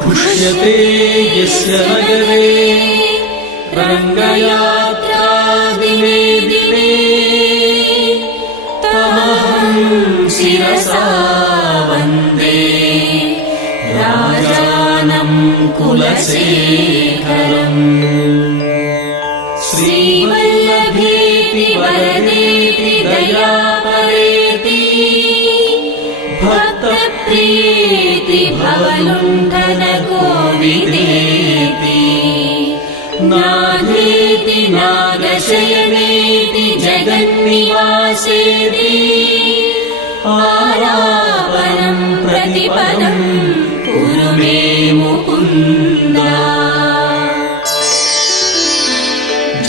खुष्यते यस्य नगरे रङ्गयात्रादिने दिने तमहं शिरसा वन्दे राजानं कुलशेखरम्। श्रीवल्लभेति वरदेति दयापरेति भक्तप्रियेति भवलुण्ठन गोविदेति नाथेति नागशयनेति जगन्निवासेति आलापनं प्रतिपदं कुरु मे मुकुन्द।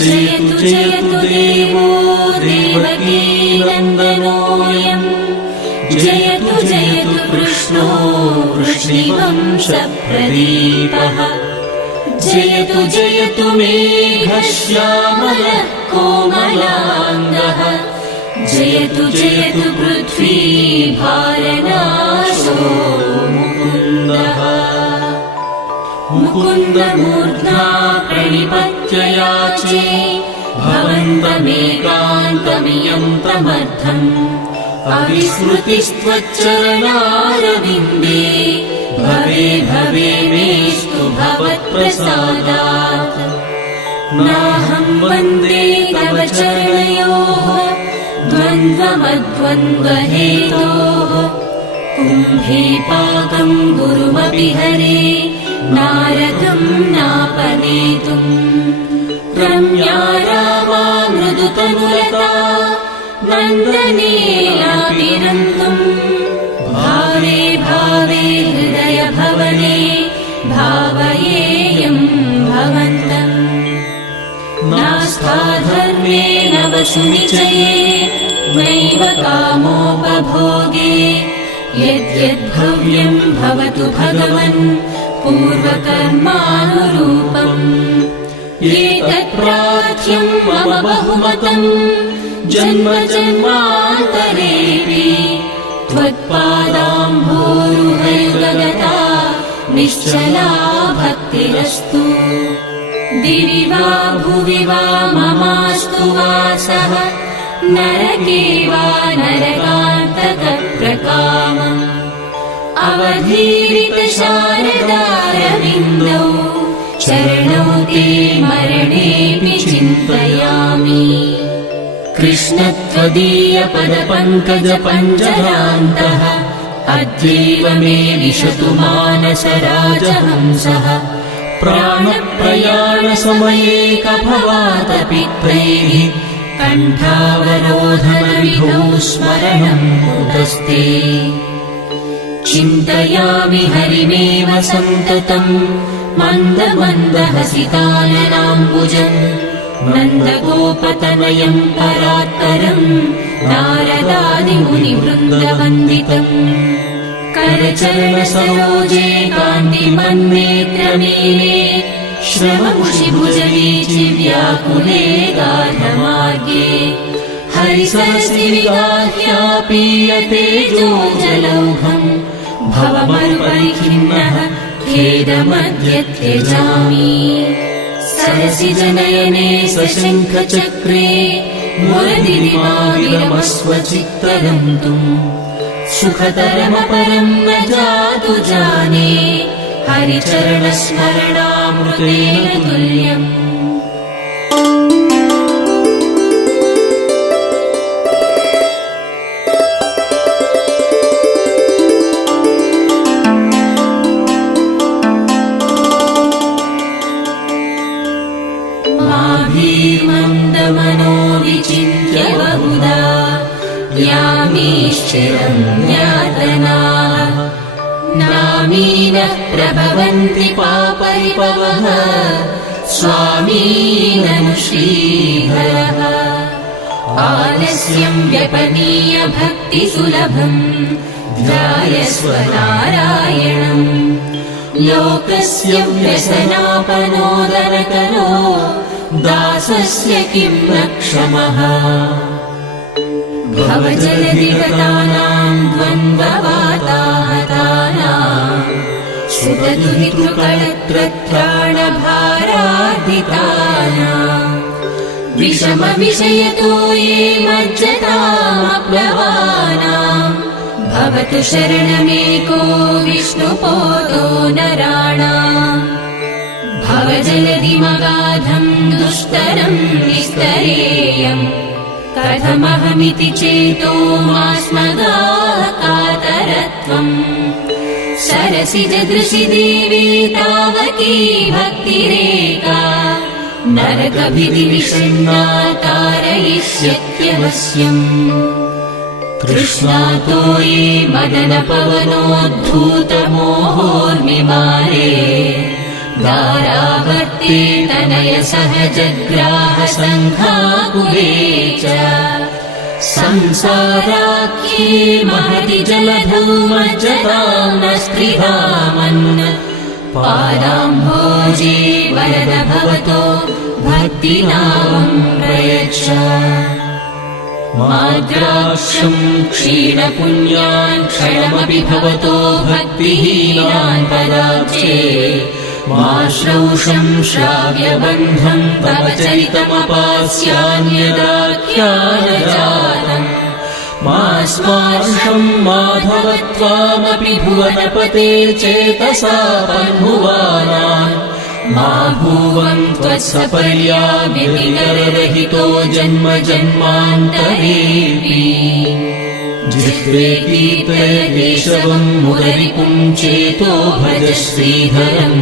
जयतु जयतु देवो देवकीनन्दनोऽयम् जयतु जयतु कृष्णो वृष्णिवंशप्रदीपः जयतु जयतु मेघश्यामलः कोमलाङ्गः जयतु जयतु पृथ्वीभारनाशो मुकुन्दः। मुकुन्दमूर्ध्ना प्रणिपत्य याचे भवन्तमेकान्तमियं प्रमर्थम् अविस्मृतिस्त्वच्चरणारविन्दे भवे भवे मेस्तु भवत्प्रसादात्। नाहं वन्दे तव चरणयोः द्वन्द्वमद्वन्द्वहेतोः कुम्भे पाकं गुरुमपि हरे नारकं नापनेतुम्। रम्या रामा मृदुतनुलता नन्दनेनाभिरन्तुम् भावे भावे हृदय भवने भावयेयं भवन्तम्। नास्था धर्मे नवसुनिचये नैव कामोपभोगे यद्यद्भव्यं भवतु भगवन् पूर्वकर्मानुरूपम्। एतत्प्रार्थ्यं मम बहुमतम् जन्म जन्मान्तरेऽपि त्वत्पादाम्भोरुहैर्गता निश्चला भक्तिरस्तु। दिवि वा भुवि वा ममास्तु वासः नरके वा नरकान्तकप्रकामम्। अवधीरित शारदारविन्दौ चरणौ ते मरणेऽपि चिन्तयामि। कृष्ण त्वदीय पदपङ्कज पञ्जरान्तः अद्यैव मे विशतु मानसराजहंसः। प्राणप्रयाणसमये कफवातपित्तैः कण्ठावरोधनविधौ स्मरणं कुतस्ते। चिन्तयामि हरिमेव सन्ततम् मन्दमन्दहसिताननाम्बुजम् नन्दगोपतनयं परात्परम् नारदादिमुनिवृन्दवन्दितम्। करचरणसरोजे कान्तिमन्नेत्रमीने श्रममुषिभुजवीचिव्याकुले गाढमार्गे हरिसरसि विगाह्यापीयते जोजलौघम् भवमरुपरिखिन्नः खेदमद्य त्यजामि। सरसि जनयने सशङ्खचक्रे मुरदिरिमाविरमस्वचित्तरन्तुम् सुखतरमपरं न जातु जाने हरिचरणस्मरणामृतेन तुल्यम्। माभीर्मन्दमनो विचिन्त्य बहुधा यामीश्चिरं यातनाः नामीनः प्रभवन्ति पापरिपवः स्वामी ननु श्रीधरः। आलस्यं व्यपनीय भक्तिसुलभम् ध्यायस्व नारायणम्। लोकस्य व्यसनापनोदरकरो दासस्य किं न क्षमः। भवजलदिगतानां द्वन्द्ववाताहतानां सुतदुहितृकळत्रत्राणभाराधितानाम् विषमविषयतो ये मज्जतामप्लवानाम् भवतु शरणमेको विष्णुपोतो नराणाम् भवजलधिमगाधम् दुष्तरम् निस्तरेयम् कथमहमिति चेतो मास्मगाः कातरत्वम् सरसिजदृशि देवी तावकी भक्तिरेका नरकभिधिविषण्णा तारयिष्यत्यवश्यम् तृष्णातो ये मदनपवनोद्धूतमोहोर्मिमारे दारावर्ते तनय सहजग्राह सङ्घाकुले च संसाराख्ये महति जलधौ मज्जताम् न स्त्रिधामन् पादाम्भोजे वरद भवतो भक्तिनामम् प्रयच्छ माद्राक्षम् क्षीणपुण्यान् क्षणमपि भवतो भक्तिहीनान् पदाब्जे माश्रौषम् श्राव्यबन्धम् तव चरितमपास्यान्यदाख्यानजातम् मास्मार्षम् माधवत्वामपि भुवनपते चेतसा पन्मुवानान् मा भुवन् त्वत्सपर्याव्यतिकररहितो जन्म जन्मान्तरेऽपि जिह्वे कीर्तयकेशवम् मुदरिपुम् चेतो भज श्रीधरम्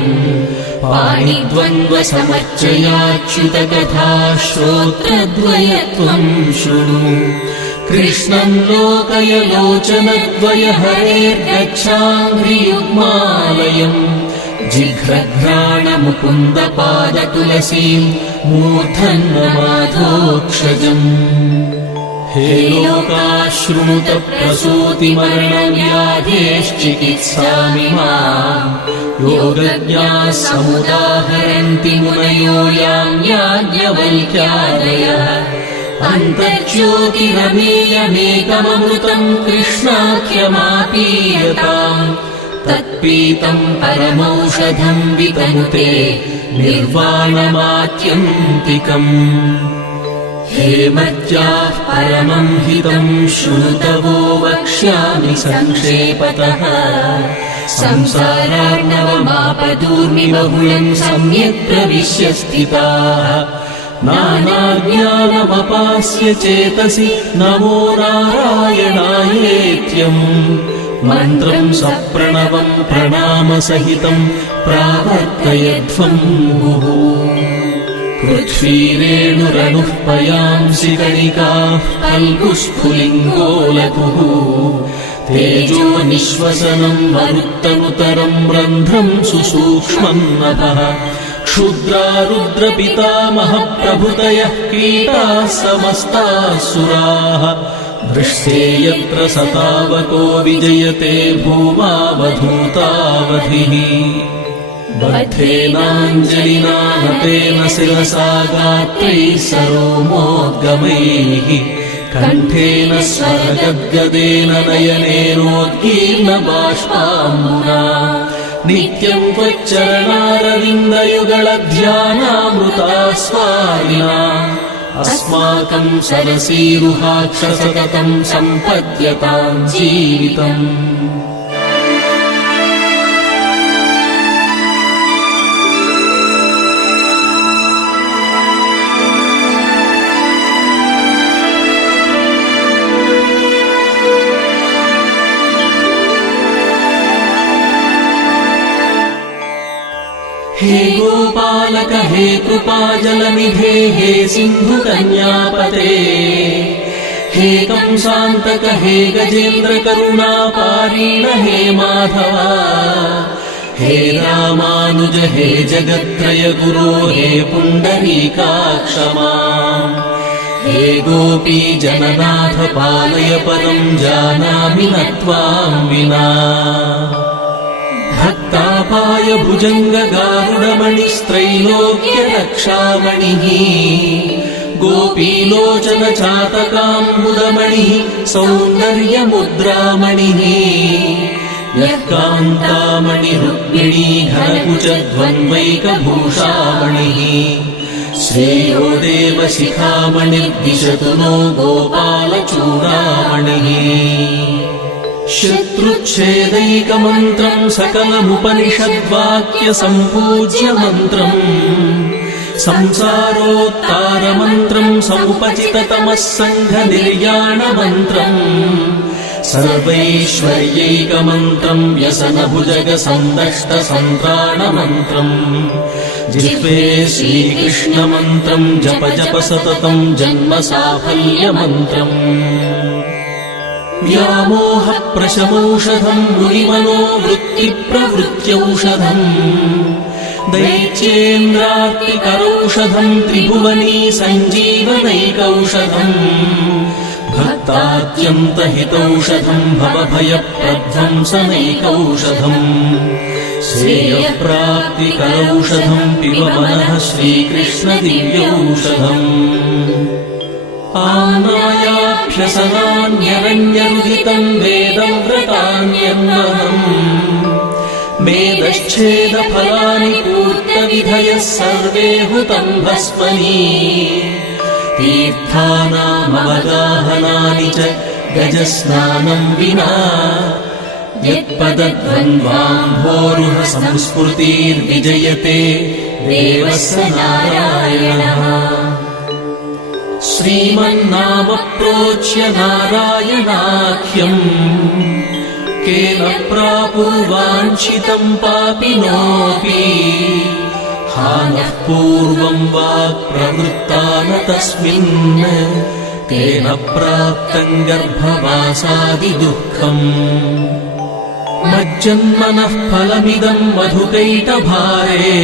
पाणिद्वन्द्वसमर्चयाच्युतकथा श्रोत्रद्वयत्वम् शृणु कृष्णम् लोकय लोचनद्वय हरेर्गच्छाङ्घ्रियुग्मालयम् जिघ्रघ्राणमुकुन्दपादतुलसीम् मूर्धन्यमाधोक्षजम् हे लोकाः शृणुत प्रसूतिमरणव्याधेश्चिकित्सामिमाम् योगज्ञाः समुदाहरन्ति मुनयो याम् याज्ञवल्क्यादयः अन्तर्ज्योतिरमेयमेकममृतम् कृष्णाख्यमापीयताम् तत्पीतम् परमौषधम् वितनुते निर्वाणमात्यन्तिकम् हे मर्त्याः परमम् हितम् शृणुतवो वक्ष्यामि संक्षेपतः संसारार्णवमापदूर्मिबहुलम् सम्यक् प्रविश्य स्थिताः नानाज्ञानमपास्य चेतसि नमो नारायणायेत्यम् मन्त्रम् सप्रणवम् प्रणामसहितम् प्रावर्तयध्वम् मुहुः पृथ्वीरेणुरनुः पयांसि कणिकाः फल्गुस्फुलिङ्गोलकुः तेजो निःश्वसनम् मरुत्तनुतरम् रन्ध्रम् सुसूक्ष्मम् नभः क्षुद्रा रुद्रपितामह प्रभृतयः कीटाः समस्ताः सुराः दृष्टे यत्र सतावको विजयते भूमावधूतावधिः बद्धेनाञ्जलिना नतेन शिरसा गात्रैः सरोमोद्गमैः कण्ठेन स्वरगद्गदेन नयनेनोद्गीर्णबाष्पाम्बुना नित्यम् त्वच्चरणारविन्दयुगलध्यानामृतास्वादिना अस्माकम् सरसीरुहाक्षसततम् सम्पद्यताम् जीवितम् हे गोपालक हे कृपाजलनिधे हे सिन्धुकन्यापते हे कंसान्तक हे गजेन्द्र करुणापारीण हे माधव हे रामानुज हे जगत्त्रय गुरो हे पुण्डरीकाक्षमा हे गोपी जननाथ पालय परम् जानामि न त्वाम् विना भक्तापाय भुजङ्गगारुडमणिस्त्रैलोक्यरक्षामणिः गोपीलोचन चातकाम्बुदमणिः सौन्दर्यमुद्रामणिः यः कान्तामणि रुक्मिणी घनकुचद्वन्द्वैकभूषामणिः श्रेयो देवशिखामणिर्दिशतु नो गोपालचूडामणिः शत्रुच्छेदैकमन्त्रम् सकलमुपनिषद्वाक्यसम्पूज्य मन्त्रम् संसारोत्तारमन्त्रम् समुपचिततमः सङ्घनिर्याणमन्त्रम् सर्वैश्वर्यैकमन्त्रम् व्यसनभुजगसन्दष्टसन्त्राणमन्त्रम् जिह्वे श्रीकृष्णमन्त्रम् जप जप सततम् जन्मसाफल्यमन्त्रम् व्यामोहप्रशमौषधम् मुनिमनोवृत्तिप्रवृत्त्यौषधम् दैत्येन्द्रार्तिकरौषधम् त्रिभुवनी सञ्जीवनैकौषधम् भक्तात्यन्तहितौषधम् भवभयप्रध्वंसनैकौषधम् श्रेयप्राप्तिकरौषधम् पिब मनः श्रीकृष्णदिव्यौषधम् आम्नायाभ्यसनान्यरण्यरुदितम् वेदव्रतान्यन्वहम् मेदश्छेदफलानि पूर्तविधयः सर्वे हुतम् भस्मनि तीर्थानामवगाहनानि च गजस्नानम् विना यत्पदद्वन्द्वाम्भोरुह संस्मृतिर्विजयते देवः स नारायणः श्रीमन्नामप्रोच्य नारायणाख्यम् केन प्रापुर्वाञ्छितम् पापिनोऽपि हा नः पूर्वम् वाक्प्रवृत्ता न तस्मिन् तेन प्राप्तम् गर्भवासादिदुःखम् मज्जन्मनः फलमिदम् मधुकैटभारे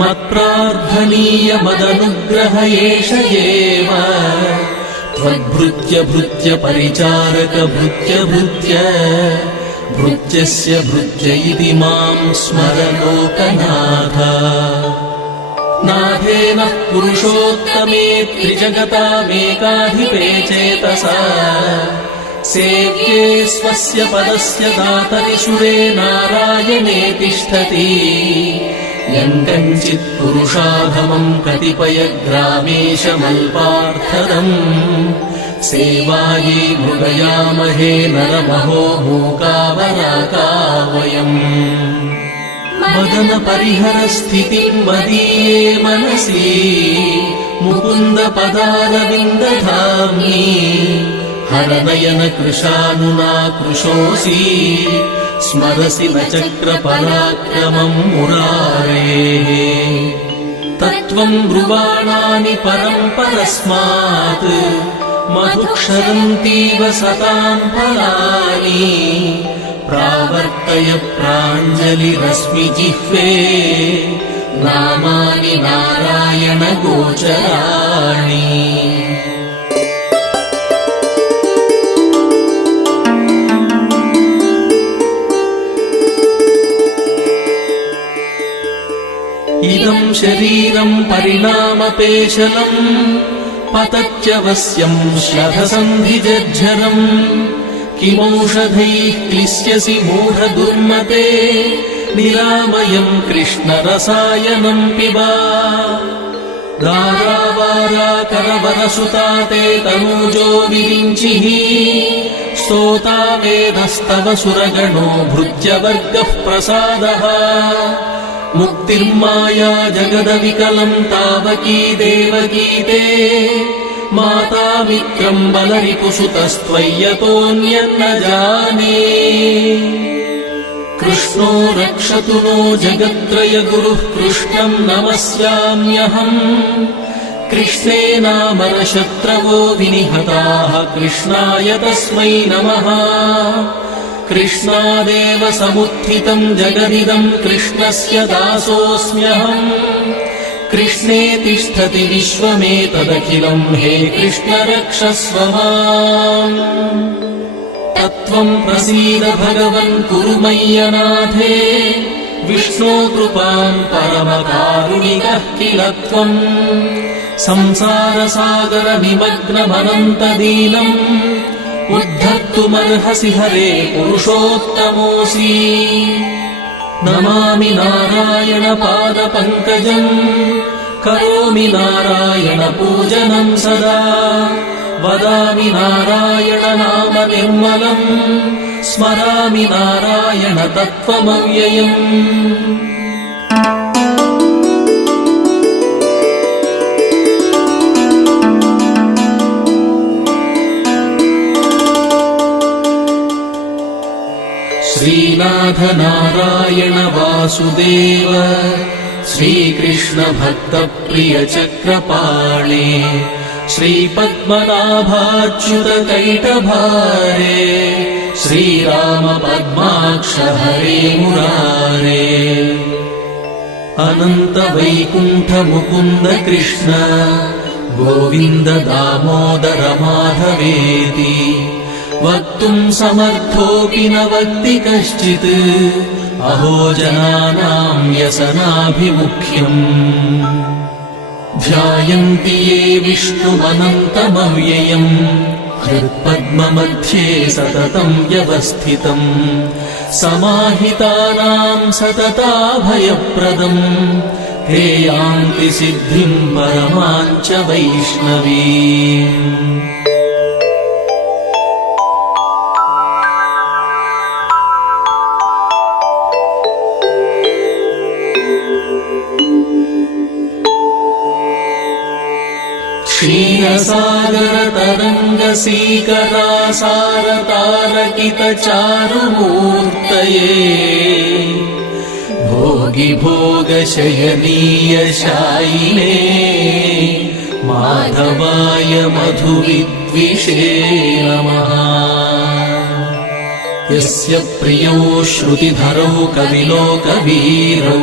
मत्प्रार्थनीयमदनुग्रह एष एव त्वद्भृत्य भृत्य परिचारक भृत्य भृत्य भृत्यस्य भृत्य इति माम् स्मर लोकनाथ नाथेनः पुरुषोत्तमे त्रिजगतामेकाधिपे चेतसा सेव्ये स्वस्य पदस्य दातरि सुरे नारायणे तिष्ठति यम् कञ्चित् पुरुषाधमम् कतिपयग्रामेशमल्पार्थदम् सेवायै मृगयामहे नरमहो मूकावराका वयम् मदनपरिहरस्थितिम् मदीये मनसि मुकुन्दपदारविन्दधाम्नि हरनयन कृशानुना कृशोऽसि स्मरसि न चक्रपराक्रमम् मुरारेः तत्त्वम् ब्रुवाणानि परम् परस्मात् मधुक्षरन्तीव सताम् फलानि प्रावर्तय प्राञ्जलिरस्मि जिह्वे नामानि नारायण गोचराणि इदम् शरीरम् परिणामपेशलम् पतत्यवस्यम् श्लथसन्धिजर्झरम् किमौषधैः क्लिश्यसि मूढदुर्मते निरामयम् कृष्णरसायनम् पिबा दारावाराकरवरसुता ते तनूजो विरिञ्चिः स्तोता वेदस्तव सुरगणो भृत्यवर्गः प्रसादः मुक्तिर्माया जगदविकलम् तावकी देवगीते माता मित्रम् बलरिपुसुतस्त्वय्यतोऽन्यन्न जाने कृष्णो रक्षतु नो जगत्त्रय गुरुः कृष्णम् नमस्याम्यहम् कृष्णे नामरशत्रवो विनिहताः कृष्णाय तस्मै नमः कृष्णादेव समुत्थितम् जगदिदम् कृष्णस्य दासोऽस्म्यहम् कृष्णे तिष्ठति विश्वमेतदखिलम् हे कृष्ण रक्षस्व माम् तत्त्वम् प्रसीद भगवन् कुरु मय्यनाथे विष्णो कृपाम् परमकारुणिकः किल त्वम् संसारसागरनिमग्नमनन्तदीनम् उद्धर्तुमर्हसि हरे पुरुषोत्तमोऽसि नमामि नारायण पादपङ्कजम् करोमि नारायण पूजनं सदा वदामि नारायण नाम निर्मलम् स्मरामि नारायण तत्त्वमव्ययम् श्रीनाथ नारायण वासुदेव श्रीकृष्ण भक्त प्रिय चक्रपाणे श्रीपद्मनाभाच्युत कैटभारे श्रीराम पद्माक्ष हरे मुरारे अनंत वैकुंठ मुकुंद कृष्ण गोविंद दामोदर माधवेति वक्तुं समर्थोऽपि न वक्ति कश्चित् अहो जनानां व्यसनाभिमुख्यम् ध्यायन्ति ये विष्णुमनन्तमव्ययम् हृत्पद्ममध्ये सततं व्यवस्थितम् समाहितानां सतताभयप्रदम् ते यान्ति सिद्धिं परमां च वैष्णवीम् क्षीरसागर तरंग सीकरासार तारकित चारुमूर्तये भोगि भोग शयनीय शायिने माधवाय मधुविद्विषे नमः यस्य प्रियो श्रुतिधरौ कविलोकवीरौ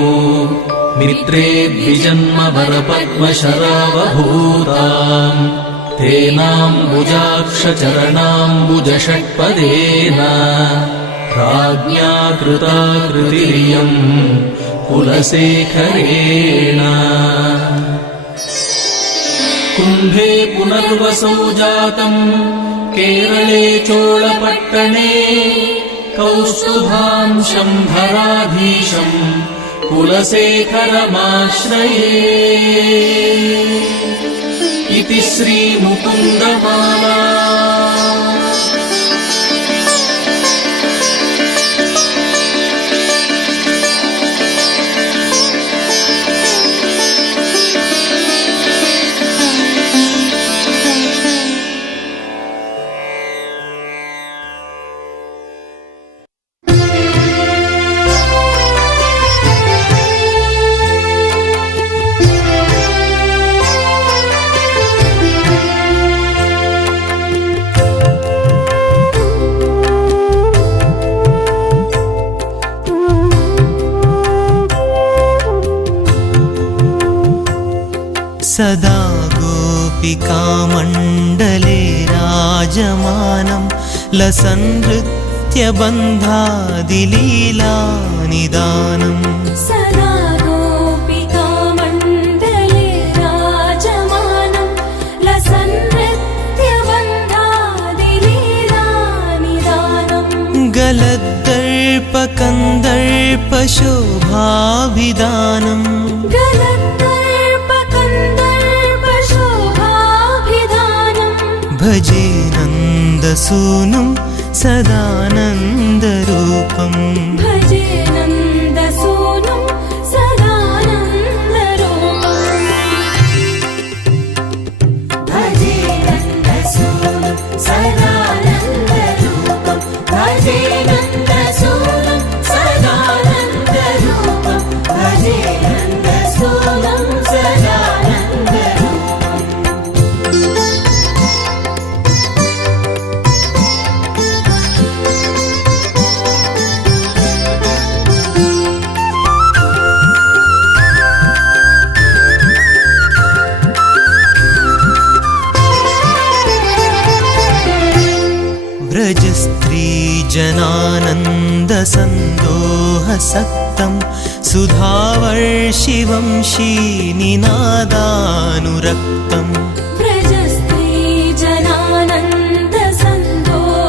मित्रे द्विजन्म वरपद्मशरावभूताम् तेनाम्बुजाक्ष चरणाम्बुजषट्पदेन राज्ञा कृताकृतिरियम् कुलशेखरेण कुम्भे पुनर्वसौ जातम् केरळे चोळपट्टणे कौस्तुभांशं धराधीशम् कुलशेखरमाश्रये इति श्रीमुकुन्दमाला सदा गोपिकामण्डले राजमानं लसन्नृत्य बन्धादिलीलानिदानम् सदा गोपिकामण्डले राजमानं लसन्नृत्य बन्धादिलीलानिदानम् गलद्दर्पकन्दर्पशोभाभिधानम् भजे नन्दसूनुं सदानन्दरूपम् भजे नन्दसूनुं सदानन्दरूपम् भजे नन्दसूनुं सदानन्दरूपम् भजे नन्दसूनुं सदानन्दरूपम् भजे नन्दसूनुं सदानन्दरूपम् व्रजस्त्रीजनानन्दसन्दोहसक्तं सुधावर्षिवं शीनिनादानुरक्तम् व्रजस्त्रीजनानन्दसन्दोहसक्तं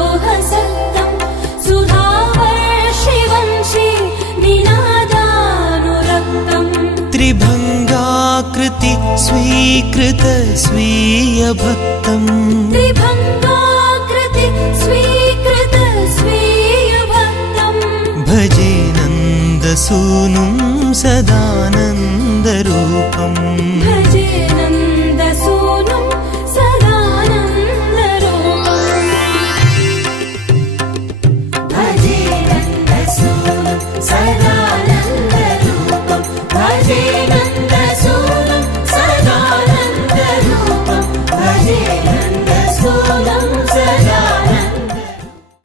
स्वीकृत स्वीयभक्तम् त्रिभङ्गाकृति स्वीकृत स्वीयभक्तम् भजे नन्दसूनुं सदानन्दरूपम्